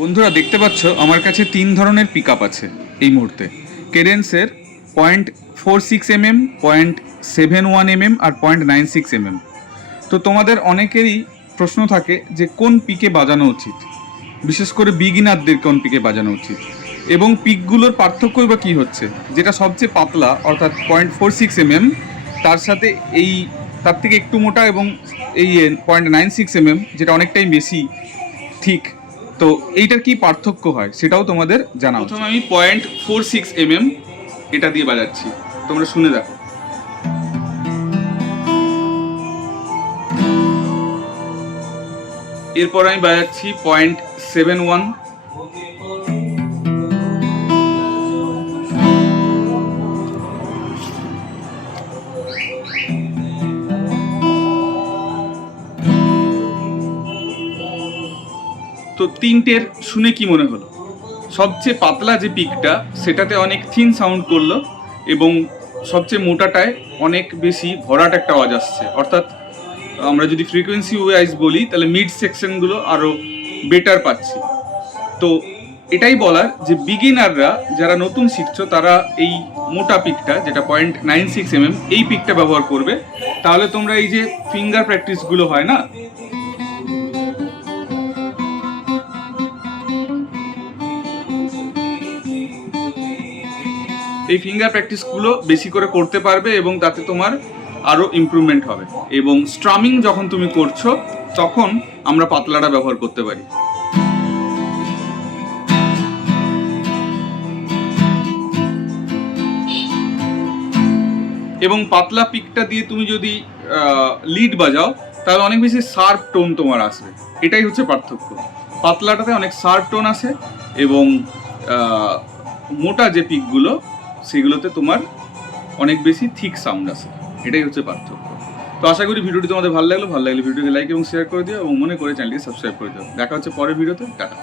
বন্ধুরা দেখতে পাচ্ছ আমার কাছে 3 ধরনের পিকআপ আছে এই মুহূর্তে। কেডেন্সের 0.46 mm, 0.71 mm আর 0.96 mm। তো তোমাদের অনেকেরই প্রশ্ন থাকে যে কোন পিকে বাজানো উচিত, বিশেষ করে বিগিনারদের কোন পিকে বাজানো উচিত এবং পিকগুলোর পার্থক্যই বা কী হচ্ছে। যেটা সবচেয়ে পাতলা অর্থাৎ 0.46 mm, তার সাথে তার থেকে একটু মোটা এবং এই 0.96 mm যেটা অনেকটাই বেশি ঠিক। তো এইটার কি পার্থক্য হয় সেটাও তোমাদের জানা। প্রথমে আমি 0.46 mm এটা দিয়ে বাজাচ্ছি, তোমরা শুনে দেখো। এরপর আমি বাজাচ্ছি 0.71, তো তিনটের শুনে কি মনে হলো? সবচেয়ে পাতলা যে পিকটা সেটাতে অনেক থিন সাউন্ড করলো এবং সবচেয়ে মোটাটায় অনেক বেশি ভরাট একটা আওয়াজ আসছে। অর্থাৎ আমরা যদি ফ্রিকোয়েন্সি ওয়াইজ বলি তাহলে মিড সেকশনগুলো আরও বেটার পাচ্ছি। তো এটাই বলার যে বিগিনাররা যারা নতুন শিখছো তারা এই মোটা পিকটা যেটা 0.96 mm এই পিকটা ব্যবহার করবে। তাহলে তোমরা এই যে ফিঙ্গার প্র্যাকটিসগুলো হয় না, এই ফিঙ্গার প্র্যাকটিসগুলো বেশি করে করতে পারবে এবং তাতে তোমার আরও ইমপ্রুভমেন্ট হবে। এবং স্ট্রামিং যখন তুমি করছো তখন আমরা পাতলাটা ব্যবহার করতে পারি। এবং পাতলা পিকটা দিয়ে তুমি যদি লিড বাজাও তাহলে অনেক বেশি শার্প টোন তোমার আসবে। এটাই হচ্ছে পার্থক্য। পাতলাটাতে অনেক শার্প টোন আসে এবং মোটা যে পিকগুলো সেগুলোতে তোমার অনেক বেশি থিক সাউন্ড আসে। এটাই হচ্ছে পার্থক্য। তো আশা করি ভিডিওটি তোমাদের ভালো লাগলে ভিডিওকে লাইক এবং শেয়ার করে দিও এবং মনে করে চ্যানেলটি সাবস্ক্রাইব করে দিও। দেখা হচ্ছে পরের ভিডিওতে। টাটা।